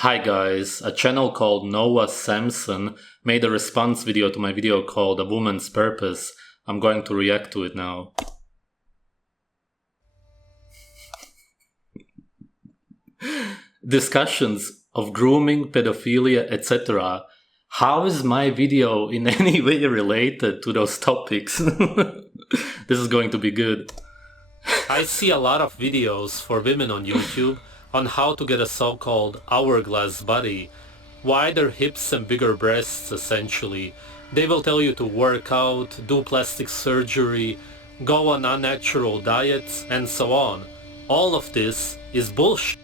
Hi guys, a channel called Noah Samson made a response video to my video called A Woman's Purpose. I'm going to react to it now. Discussions of grooming, pedophilia, etc. How is my video in any way related to those topics? This is going to be good. I see a lot of videos for women on YouTube on how to get a so-called hourglass body, wider hips and bigger breasts essentially. They will tell you to work out, do plastic surgery, go on unnatural diets, and so on. All of this is bullshit.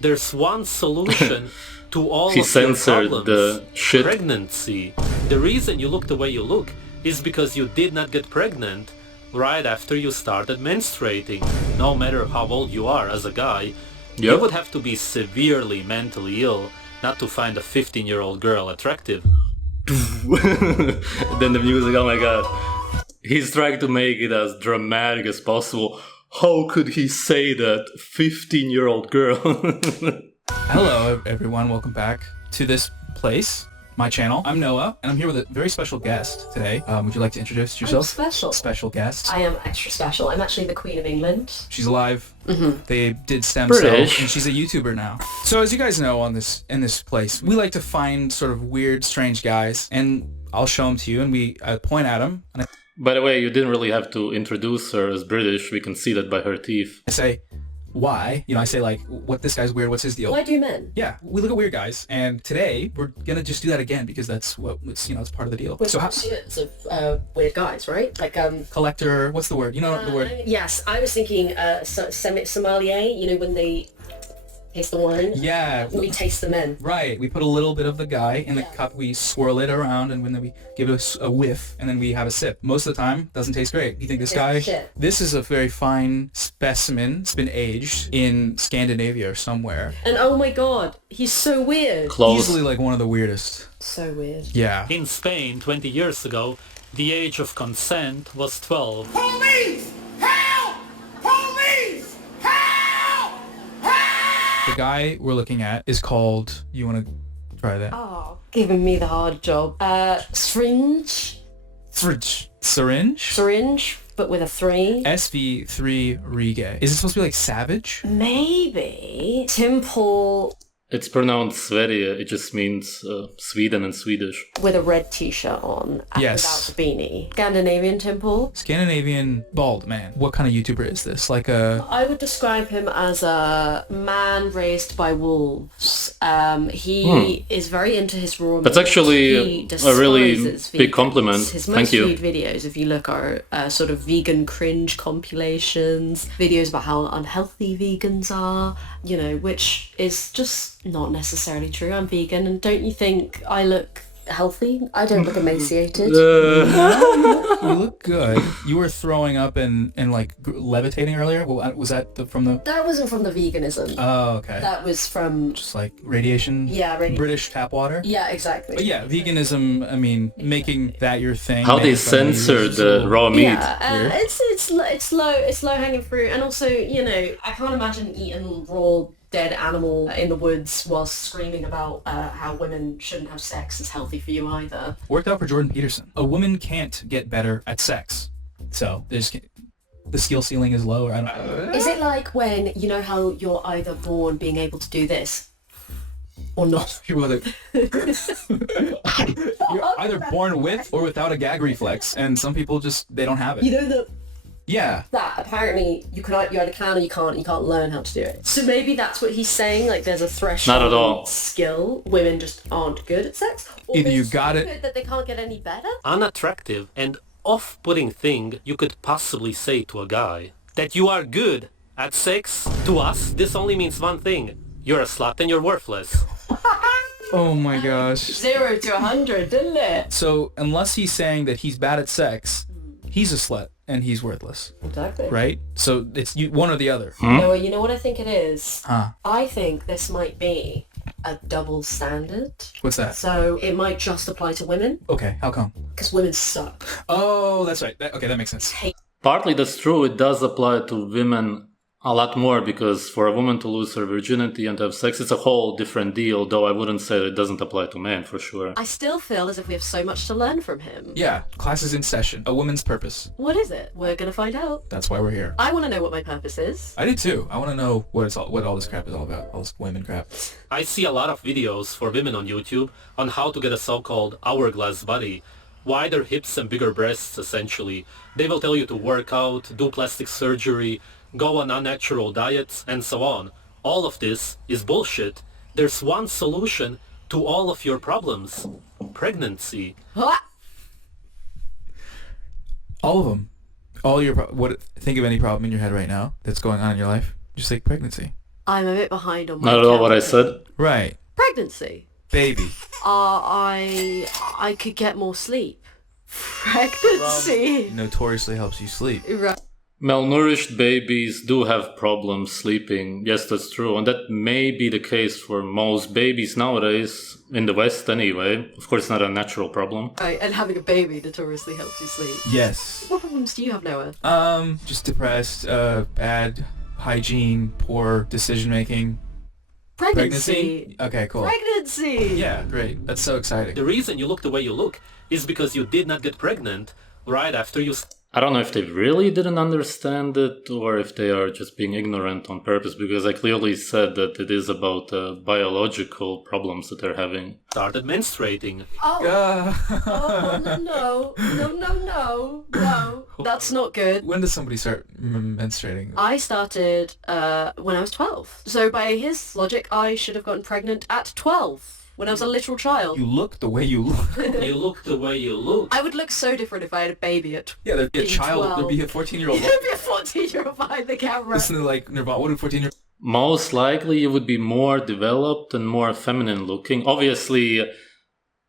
There's one solution to all of your problems. The shit. Pregnancy. The reason you look the way you look is because you did not get pregnant right after you started menstruating. No matter how old you are as a guy, you would have to be severely mentally ill not to find a 15-year-old girl attractive. Then the music, oh my god. He's trying to make it as dramatic as possible. How could he say that? 15-year-old girl. Hello everyone, welcome back to this place, my channel. I'm Noah, and I'm here with a very special guest today. Would you like to introduce yourself? I'm special. Special guest. I am extra special. I'm actually the Queen of England. She's alive. They did stem British. cells, and she's a YouTuber now. So as you guys know, in this place, we like to find sort of weird, strange guys, and I'll show them to you, and we point at them, and By the way, you didn't really have to introduce her as British. We can see that by her teeth. I say, why? You know, I say like, what, this guy's weird, what's his deal? Why do men? Yeah, we look at weird guys, and today we're gonna just do that again because that's what it's, you know, it's part of the deal. We're So students of weird guys, right? Like collector, what's the word? You know the word? Yes, I was thinking sommelier. You know when they taste the wine. Yeah. We taste the men. Right. We put a little bit of the guy in the cup. We swirl it around, and then we give it a whiff, and then we have a sip. Most of the time, doesn't taste great. You think this guy? Shit. This is a very fine specimen. It's been aged in Scandinavia or somewhere. And oh my god, he's so weird. Close. Easily like one of the weirdest. So weird. Yeah. In Spain, 20 years ago, the age of consent was 12. Police! Help! Police! Help! Help! The guy we're looking at is called. You want to try that? Oh, giving me the hard job. Syringe, Syringe. but with a 3. SV3 Riga. Is it supposed to be like savage? Maybe. Temple It's pronounced Sverige. It just means Sweden in Swedish. with a red t-shirt on and Yes. without the beanie. Scandinavian temple. Scandinavian bald man. What kind of YouTuber is this? Like a... I would describe him as a man raised by wolves. He is very into his raw meat. That's actually He a really despises big vegans. compliment. His Thank most you. viewed videos, if you look, are sort of vegan cringe compilations, videos about how unhealthy vegans are, you know, which is just not necessarily true. I'm vegan, and don't you think I look healthy? I don't look emaciated. You look good. You were throwing up and like levitating earlier. Well, was that from the? That wasn't from the veganism. Oh, okay. That was from... Just like radiation. Yeah, British tap water. Yeah, exactly. But yeah, veganism. I mean, making that your thing. How they man-friendly censor is just a the little- raw meat. Yeah, it's low hanging fruit, and also, you know, I can't imagine eating raw dead animal in the woods whilst screaming about how women shouldn't have sex is healthy for you either. Worked out for Jordan Peterson. A woman can't get better at sex, so there's the skill ceiling is low. Or I don't know. Is it like when, you know how you're either born being able to do this or not? People are like, you're either born with or without a gag reflex, and some people just they don't have it. You know that Yeah. apparently you either can or you can't learn how to do it. So maybe that's what he's saying, like there's a threshold Not at all. skill. Women just aren't good at sex. Or Either they're you so got it- good that they can't get any better. Unattractive and off-putting thing you could possibly say to a guy. That you are good at sex, to us, this only means one thing. You're a slut and you're worthless. Oh my gosh. 0 to 100, didn't it? So unless he's saying that he's bad at sex, he's a slut and he's worthless, Exactly. right? So it's one or the other. No, you know what I think it is? Huh? I think this might be a double standard. What's that? So it might just apply to women, Okay, how come? because women suck. Oh, that's right. Okay, that makes sense. Partly that's true. It does apply to women A lot more, because for a woman to lose her virginity and to have sex, it's a whole different deal, though I wouldn't say it doesn't apply to men, for sure. I still feel as if we have so much to learn from him. Yeah, class is in session. A woman's purpose. What is it? We're gonna find out. That's why we're here. I want to know what my purpose is. I do too. I want to know what all this crap is all about. All this women crap. I see a lot of videos for women on YouTube on how to get a so-called hourglass body. Wider hips and bigger breasts, essentially. They will tell you to work out, do plastic surgery, go on unnatural diets, and so on. All of this is bullshit. There's one solution to all of your problems. Pregnancy. All of them. All your think of any problem in your head right now that's going on in your life. Just like pregnancy. I'm a bit behind on my Not at all what I said. Right. Pregnancy. Baby. I could get more sleep. Pregnancy. Notoriously helps you sleep. Right. Malnourished babies do have problems sleeping. Yes, that's true. And that may be the case for most babies nowadays, in the West anyway. Of course, it's not a natural problem. Right, and having a baby notoriously helps you sleep. Yes. What problems do you have, Noah? Just depressed, bad hygiene, poor decision making. Pregnancy. Okay, cool. Pregnancy. Yeah, great. That's so exciting. The reason you look the way you look is because you did not get pregnant right after you... I don't know if they really didn't understand it or if they are just being ignorant on purpose, because I clearly said that it is about biological problems that they're having. Started menstruating. No. That's not good. When does somebody start menstruating? I started when I was 12. So by his logic, I should have gotten pregnant at 12. When I was a literal child. You look the way you look. You look the way you look. I would look so different if I had a baby at 12. Yeah, there'd be a child. 12. There'd be a 14-year-old. There'd be a 14-year-old behind the camera. Listen to like Nirvana. What do 14-year-old? Most likely you would be more developed and more feminine looking. Obviously,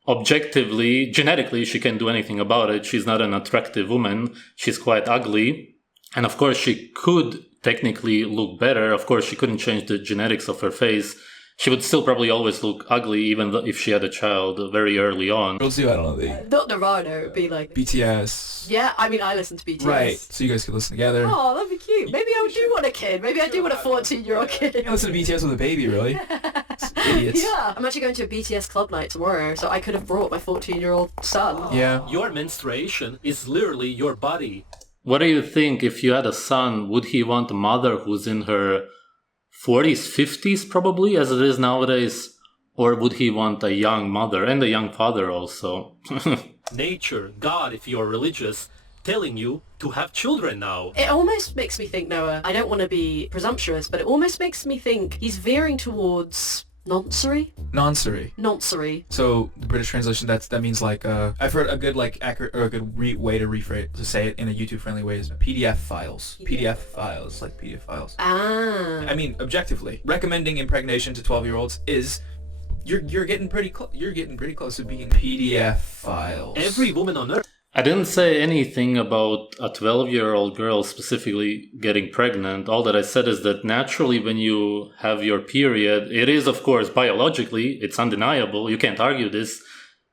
objectively, genetically, she can't do anything about it. She's not an attractive woman. She's quite ugly. And of course, she could technically look better. Of course, she couldn't change the genetics of her face. She would still probably always look ugly, even if she had a child very early on. Girls do, I don't know. Not Nirvana, it would be like... BTS. Yeah, I mean, I listen to BTS. Right, so you guys could listen together. Oh, that'd be cute. Maybe I do want a kid. Maybe I do want a 14-year-old kid. You can listen to BTS with a baby, really. Idiots. Yeah. I'm actually going to a BTS club night tomorrow, so I could have brought my 14-year-old son. Yeah. Your menstruation is literally your body. What do you think, if you had a son, would he want a mother who's in her 40s, 50s probably, as it is nowadays? Or would he want a young mother and a young father also? Nature, God, if you're religious, telling you to have children now. It almost makes me think, Noah, I don't want to be presumptuous, but it almost makes me think he's veering towards noncery. Noncery. So the British translation, that means like I've heard a good like accurate or a good way to rephrase to say it in a YouTube friendly way is PDF files. PDF files, like PDF files. Ah. I mean, objectively, recommending impregnation to 12-year-olds is you're getting pretty close to being PDF files. Every woman on earth. I didn't say anything about a 12-year-old girl specifically getting pregnant. All that I said is that naturally when you have your period, it is, of course, biologically, it's undeniable, you can't argue this,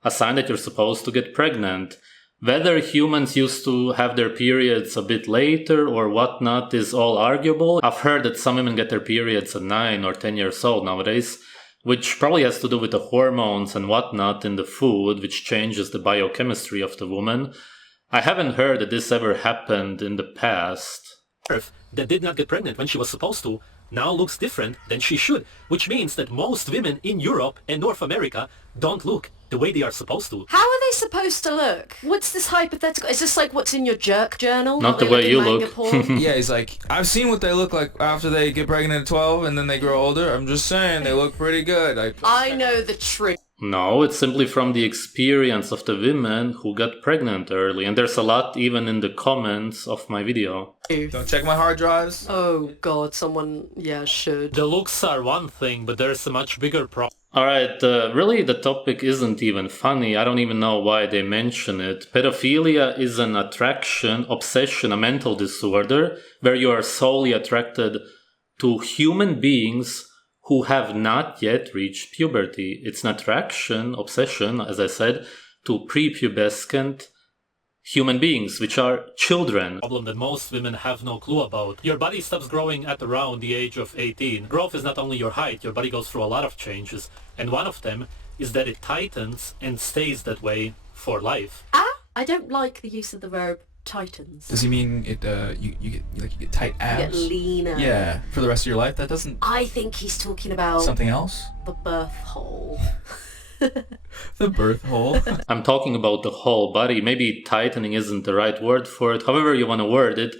a sign that you're supposed to get pregnant. Whether humans used to have their periods a bit later or whatnot is all arguable. I've heard that some women get their periods at 9 or 10 years old nowadays, which probably has to do with the hormones and whatnot in the food, which changes the biochemistry of the woman. I haven't heard that this ever happened in the past. Earth that did not get pregnant when she was supposed to now looks different than she should, which means that most women in Europe and North America don't look the way they are supposed to. How are they supposed to look? What's this hypothetical? Is this like what's in your jerk journal? Not the way you look. Yeah, he's like, I've seen what they look like after they get pregnant at 12 and then they grow older. I'm just saying, they look pretty good. I know the truth. No, it's simply from the experience of the women who got pregnant early. And there's a lot even in the comments of my video. Don't check my hard drives. Oh god, someone, should. The looks are one thing, but there's a much bigger problem. Alright, really the topic isn't even funny. I don't even know why they mention it. Pedophilia is an attraction, obsession, a mental disorder where you are solely attracted to human beings who have not yet reached puberty. It's an attraction, obsession, as I said, to prepubescent human beings, which are children. Problem that most women have no clue about. Your body stops growing at around the age of 18. Growth is not only your height, your body goes through a lot of changes, and one of them is that it tightens and stays that way for life. I don't like the use of the verb tightens. Does he mean it? You get tight abs? You get leaner. Yeah, for the rest of your life. That doesn't. I think he's talking about Something else. the birth hole. The birth hole. I'm talking about the whole body. Maybe tightening isn't the right word for it. However you want to word it,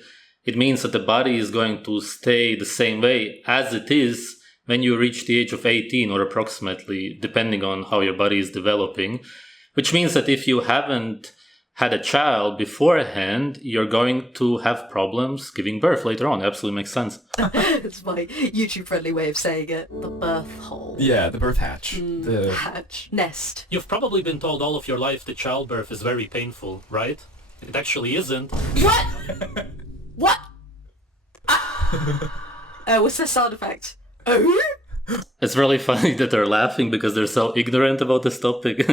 it means that the body is going to stay the same way as it is when you reach the age of 18 or approximately, depending on how your body is developing. Which means that if you haven't had a child beforehand, you're going to have problems giving birth later on. Absolutely makes sense. It's my YouTube-friendly way of saying it. The birth hole. Yeah, the birth hatch. The Hatch. Nest. You've probably been told all of your life that childbirth is very painful, right? It actually isn't. What? What? What's the sound effect? It's really funny that they're laughing because they're so ignorant about this topic.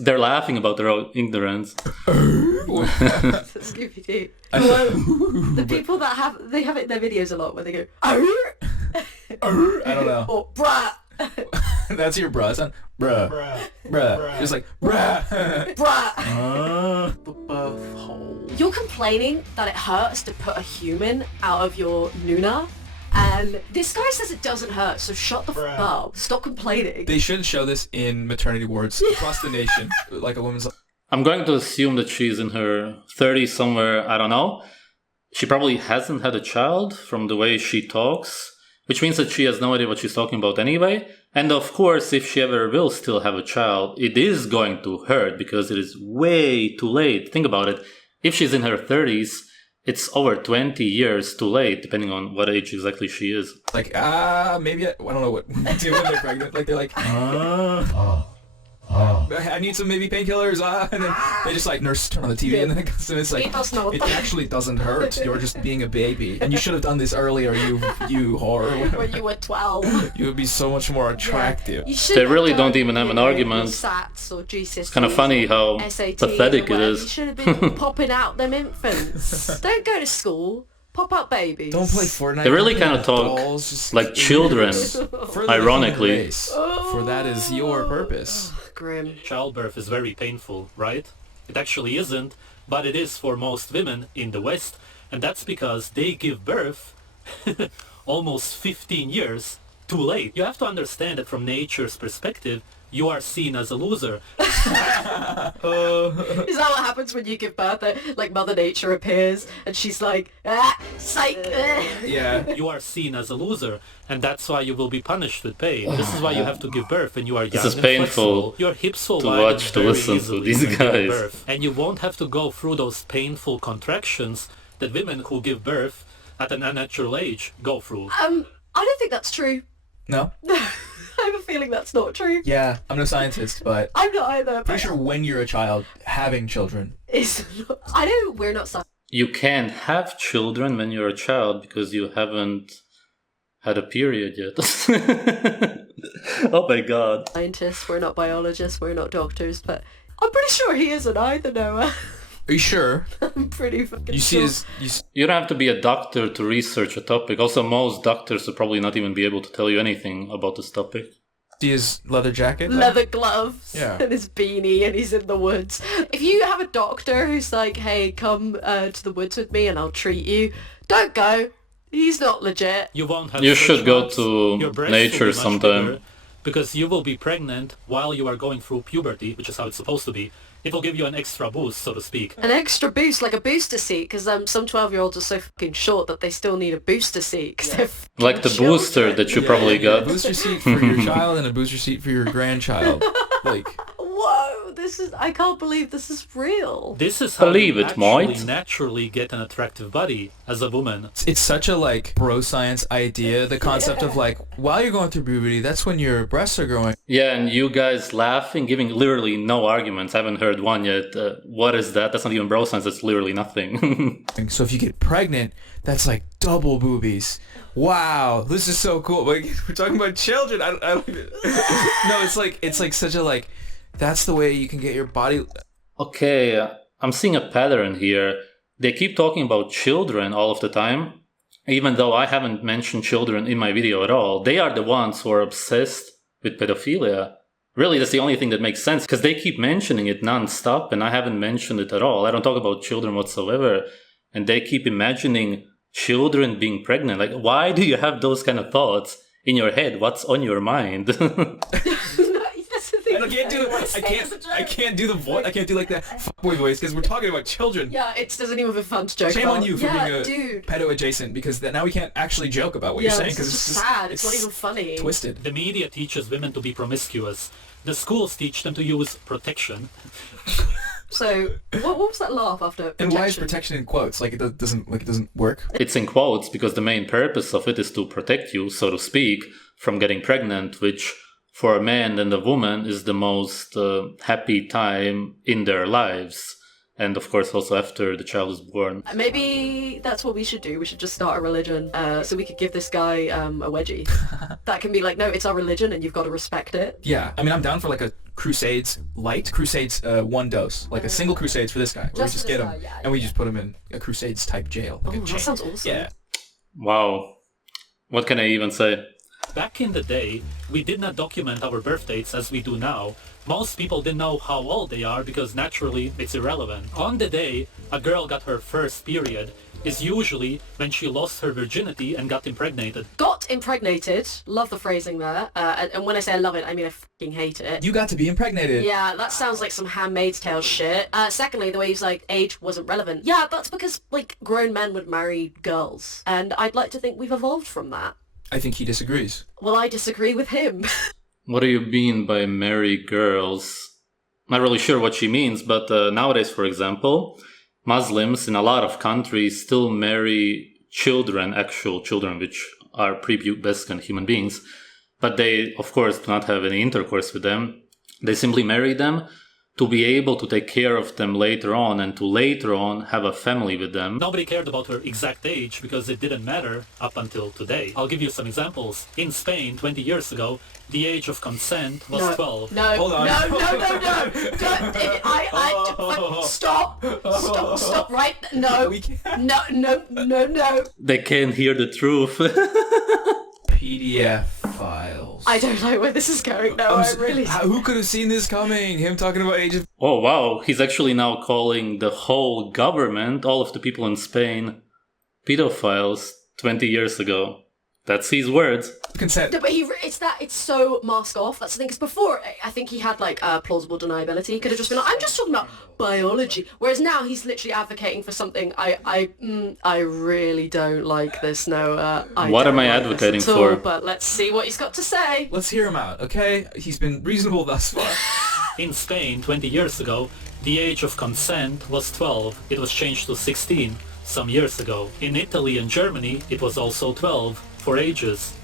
They're laughing about their own ignorance. Scooby-Doo. The people that have it in their videos a lot where they go, I don't know. or bruh, That's your bruh. It's not bruh. Bruh. It's like bruh. bruh. The birth hole. You're complaining that it hurts to put a human out of your Nuna. And this guy says it doesn't hurt, so shut the f*** up. Stop complaining. They should show this in maternity wards across the nation. Like a woman's... I'm going to assume that she's in her 30s somewhere, I don't know. She probably hasn't had a child from the way she talks, which means that she has no idea what she's talking about anyway. And of course, if she ever will still have a child, it is going to hurt because it is way too late. Think about it. If she's in her 30s, it's over 20 years too late, depending on what age exactly she is. Like, maybe, I don't know what they do when they're pregnant. Like, they're like, I need some maybe painkillers, and then they just like nurse turn on the TV, and then it's like, it actually doesn't hurt. You're just being a baby, and you should have done this earlier. You whore. When you were 12. You would be so much more attractive. They really don't even have an argument. SATs or GCSEs. It's kind of funny how SATs pathetic it is. You should have been popping out them infants. Don't go to school. Pop out babies. Don't play Fortnite. They really kind of talk like children, ironically. For that is your purpose. Grim. Childbirth is very painful, right? It actually isn't, but it is for most women in the West, and that's because they give birth almost 15 years too late. You have to understand that from nature's perspective, you are seen as a loser. Is that what happens when you give birth? Like Mother Nature appears and she's like, psych. Yeah. You are seen as a loser, and that's why you will be punished with pain. This is why you have to give birth when you are young. This is and painful flexible. Your hips will to widen watch, to very listen to easily these when you give guys. birth. And you won't have to go through those painful contractions that women who give birth at an unnatural age go through. I don't think that's true. No? I have a feeling that's not true. Yeah, I'm no scientist, but I'm not either. pretty sure when you're a child, having children. I know we're not scientists. You can't have children when you're a child because you haven't had a period yet. Oh my god. Scientists, we're not biologists, we're not doctors, but I'm pretty sure he isn't either, Noah. Are you sure? I'm pretty fucking You see sure. his... You don't have to be a doctor to research a topic. Also, most doctors will probably not even be able to tell you anything about this topic. See his leather jacket? Leather gloves Yeah. and his beanie and he's in the woods. If you have a doctor who's like, hey, come to the woods with me and I'll treat you, don't go. He's not legit. You won't have You stretch should go marks. to Your breasts nature will be much sometime. bigger, because you will be pregnant while you are going through puberty, which is how it's supposed to be. It will give you an extra boost, so to speak. An extra boost, like a booster seat, because some 12-year-olds are so fucking short that they still need a booster seat. Cause they're Like the children. booster that you probably A got. booster seat for your child and a booster seat for your grandchild. Like... Whoa, I can't believe this is real. This is how Believe you it, actually mate. naturally get an attractive body as a woman. It's such a like bro science idea, the concept of like while you're going through puberty, that's when your breasts are growing. Yeah, and you guys laughing, giving literally no arguments. I haven't heard one yet. What is that? That's not even bro science. That's literally nothing. So if you get pregnant, that's like double boobies. Wow, this is so cool. Like we're talking about children. I don't No, it's like such a like that's the way you can get your body. Okay, I'm seeing a pattern here. They keep talking about children all of the time, even though I haven't mentioned children in my video at all. They are the ones who are obsessed with pedophilia. Really, that's the only thing that makes sense, because they keep mentioning it non-stop, and I haven't mentioned it at all. I don't talk about children whatsoever, and they keep imagining children being pregnant. Like, why do you have those kind of thoughts in your head? What's on your mind? I can't do the voice. I can't do like that fuckboy voice because we're talking about children. Yeah, it doesn't even feel fun to joke Shame about. on you for being a pedo adjacent, because now we can't actually joke about what you're saying because it's just sad. It's not even funny. Twisted. The media teaches women to be promiscuous. The schools teach them to use protection. So, what was that laugh after protection? And why is protection in quotes? Like it doesn't work? It's in quotes because the main purpose of it is to protect you, so to speak, from getting pregnant, which for a man and a woman is the most happy time in their lives. And of course also after the child is born. Maybe that's what we should do. We should just start a religion so we could give this guy a wedgie. That can be like, no, it's our religion and you've got to respect it. Yeah, I mean, I'm down for like a Crusades light. Crusades one dose. Like a single Crusades for this guy. Where we just get him and we just put him in a Crusades type jail. Like that sounds awesome. Yeah. Wow. What can I even say? Back in the day, we did not document our birth dates as we do now. Most people didn't know how old they are because naturally it's irrelevant. On the day a girl got her first period is usually when she lost her virginity and got impregnated. Got impregnated. Love the phrasing there. And when I say I love it, I mean I fucking hate it. You got to be impregnated. Yeah, that sounds like some Handmaid's Tale shit. Secondly, the way he's like, age wasn't relevant. Yeah, that's because like grown men would marry girls. And I'd like to think we've evolved from that. I think he disagrees. Well, I disagree with him. What do you mean by marry girls? Not really sure what she means, but nowadays, for example, Muslims in a lot of countries still marry children, actual children, which are prepubescent human beings. But they, of course, do not have any intercourse with them. They simply marry them to be able to take care of them later on and to later on have a family with them. Nobody cared about her exact age because it didn't matter up until today. I'll give you some examples. In Spain, 20 years ago, the age of consent was 12. No, hold on. No. Stop, right? No. No. They can't hear the truth. PDF files. I don't know where this is going. No, I really... Who could have seen this coming? Him talking about age of... Oh, wow. He's actually now calling the whole government, all of the people in Spain, pedophiles 20 years ago. That's his words. Consent. No, but it's so mask off. That's the thing. Because before, I think he had like plausible deniability. He could have just been like, I'm just talking about biology. Whereas now he's literally advocating for something. I really don't like this, Noah. What am I advocating for? But let's see what he's got to say. Let's hear him out, okay? He's been reasonable thus far. In Spain, 20 years ago, the age of consent was 12. It was changed to 16 some years ago. In Italy and Germany, it was also 12 for ages.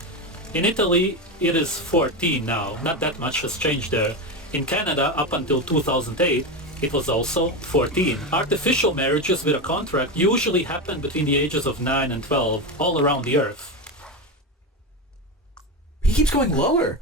In Italy, it is 14 now. Not that much has changed there. In Canada, up until 2008, it was also 14. Artificial marriages with a contract usually happen between the ages of 9 and 12, all around the earth. He keeps going lower.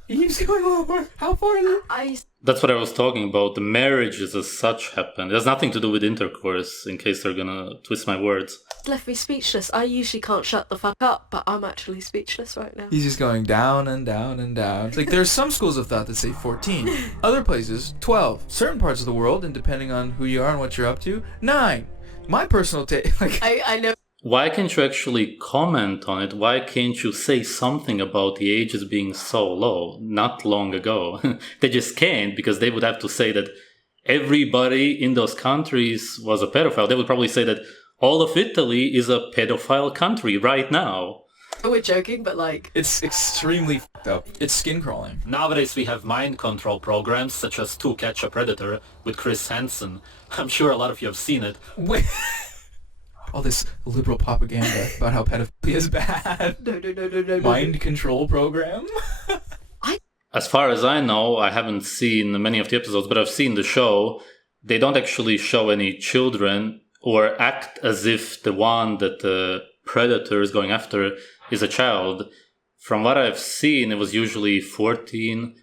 How far is it? That's what I was talking about. The marriages as such happen. It has nothing to do with intercourse, in case they're gonna twist my words. It's left me speechless. I usually can't shut the fuck up, but I'm actually speechless right now. He's just going down and down and down. It's like there's some schools of thought that say 14. Other places, 12. Certain parts of the world, and depending on who you are and what you're up to, 9. My personal take, like... I know... Why can't you actually comment on it? Why can't you say something about the ages being so low not long ago? They just can't, because they would have to say that everybody in those countries was a pedophile. They would probably say that all of Italy is a pedophile country right now. We're joking, but like... It's extremely f***ed up. It's skin crawling. Nowadays we have mind control programs such as To Catch a Predator with Chris Hansen. I'm sure a lot of you have seen it. Wait... All this liberal propaganda about how pedophilia is bad. No. Mind control program? As far as I know, I haven't seen many of the episodes, but I've seen the show. They don't actually show any children or act as if the one that the predator is going after is a child. From what I've seen, it was usually 14,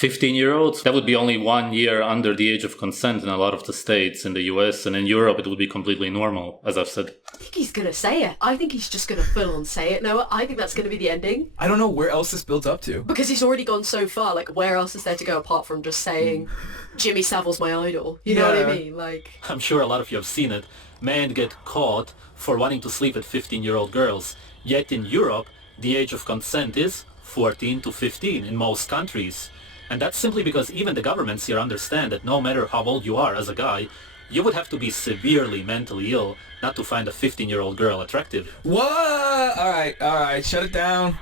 15-year-olds, that would be only 1 year under the age of consent in a lot of the states in the US, and in Europe it would be completely normal, as I've said. I think he's going to say it. I think he's just going to full on say it. No, I think that's going to be the ending. I don't know where else this builds up to. Because he's already gone so far. Like, where else is there to go apart from just saying, Jimmy Savile's my idol? You know what I mean? Like, I'm sure a lot of you have seen it. Men get caught for wanting to sleep with 15-year-old girls. Yet in Europe, the age of consent is 14 to 15 in most countries. And that's simply because even the governments here understand that no matter how old you are as a guy, you would have to be severely mentally ill not to find a 15-year-old girl attractive. What? All right. Shut it down.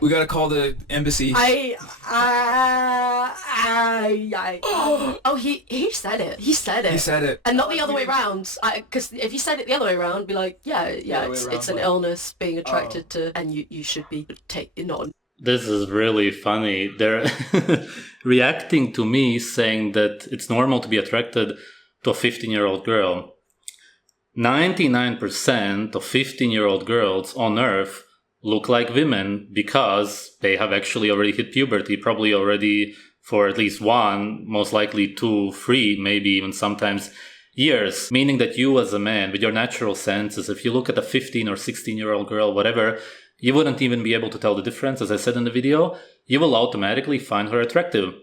We gotta call the embassy. Oh, he said it. He said it. And not the other way around. Because if he said it the other way around, be like, it's an illness being attracted to, and you should be not. This is really funny. They're reacting to me saying that it's normal to be attracted to a 15-year-old girl. 99% of 15-year-old girls on Earth look like women because they have actually already hit puberty, probably already for at least 1, most likely 2, 3, maybe even sometimes years. Meaning that you as a man, with your natural senses, if you look at a 15 or 16-year-old girl, whatever, you wouldn't even be able to tell the difference, as I said in the video. You will automatically find her attractive.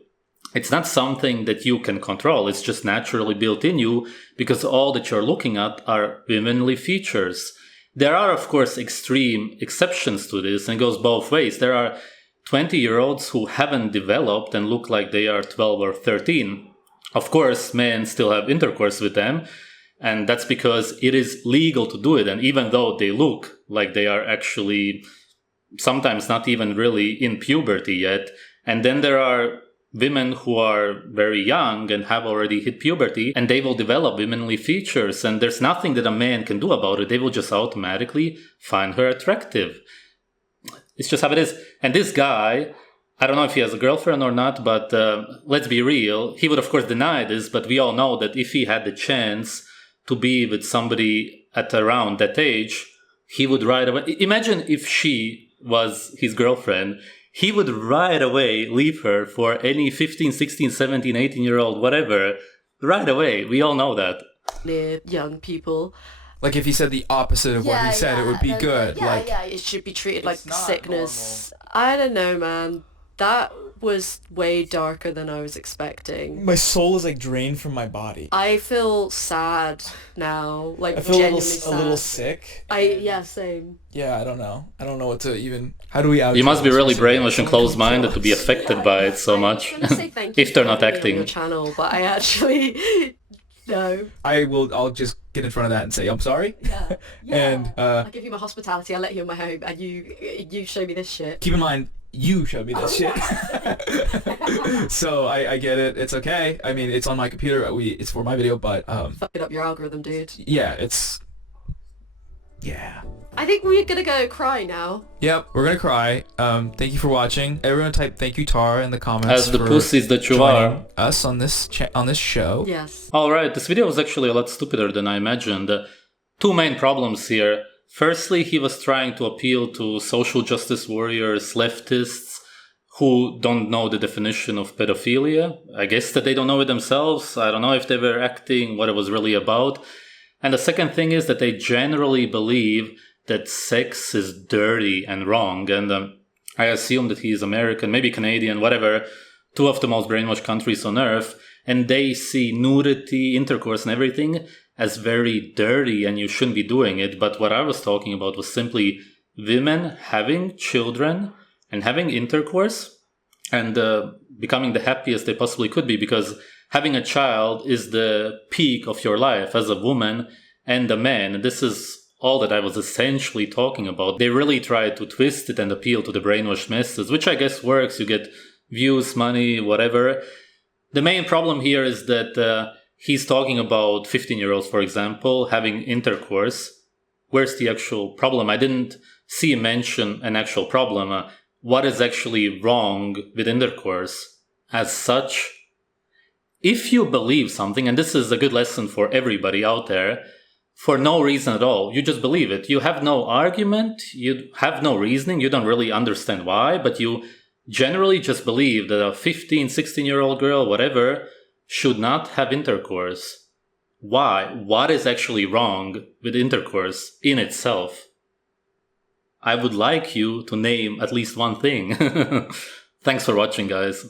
It's not something that you can control. It's just naturally built in you because all that you're looking at are womanly features. There are, of course, extreme exceptions to this, and it goes both ways. There are 20-year-olds who haven't developed and look like they are 12 or 13. Of course, men still have intercourse with them, and that's because it is legal to do it. And even though they look like they are actually sometimes not even really in puberty yet, and then there are women who are very young and have already hit puberty, and they will develop womanly features, and there's nothing that a man can do about it. They will just automatically find her attractive. It's just how it is. And this guy, I don't know if he has a girlfriend or not, but let's be real. He would, of course, deny this, but we all know that if he had the chance to be with somebody at around that age, he would right away. Imagine if she was his girlfriend. He would right away leave her for any 15, 16, 17, 18-year-old, whatever, right away. We all know that. Near young people. Like if he said the opposite of what he said, it would be good. It should be treated like sickness. Normal. I don't know, man. That was way darker than I was expecting. My soul is like drained from my body. I feel sad now. Like I feel genuinely a little sick. Same. Yeah, I don't know. I don't know what to even. How do we out? You must be really brainwashed and closed-minded to be affected by it so much. If they're not acting. On your channel, but I actually no. I'll just get in front of that and say I'm sorry. Yeah. And I'll give you my hospitality. I'll let you in my home, and you show me this shit. Keep in mind, you showed me this shit. So I get it. It's okay. I mean, it's on my computer. It's for my video, but fucking up your algorithm, dude. Yeah, yeah. I think we're gonna go cry now. Yep, we're gonna cry. Thank you for watching. Everyone type thank you Tara in the comments. As the pussies that you are. Us on this show. Yes. Alright, this video was actually a lot stupider than I imagined. 2 main problems here. Firstly, he was trying to appeal to social justice warriors, leftists, who don't know the definition of pedophilia. I guess that they don't know it themselves. I don't know if they were acting, what it was really about. And the second thing is that they generally believe that sex is dirty and wrong. And I assume that he is American, maybe Canadian, whatever, 2 of the most brainwashed countries on Earth. And they see nudity, intercourse and everything as very dirty and you shouldn't be doing it. But what I was talking about was simply women having children and having intercourse and becoming the happiest they possibly could be, because having a child is the peak of your life as a woman and a man. And this is all that I was essentially talking about. They really try to twist it and appeal to the brainwashed masses, which I guess works. You get views, money, whatever. The main problem here is that he's talking about 15-year-olds, for example, having intercourse. Where's the actual problem? I didn't see him mention an actual problem. What is actually wrong with intercourse as such? If you believe something, and this is a good lesson for everybody out there, for no reason at all, you just believe it. You have no argument, you have no reasoning, you don't really understand why, but you generally just believe that a 15, 16-year-old girl, whatever, should not have intercourse. Why? What is actually wrong with intercourse in itself? I would like you to name at least one thing. Thanks for watching, guys.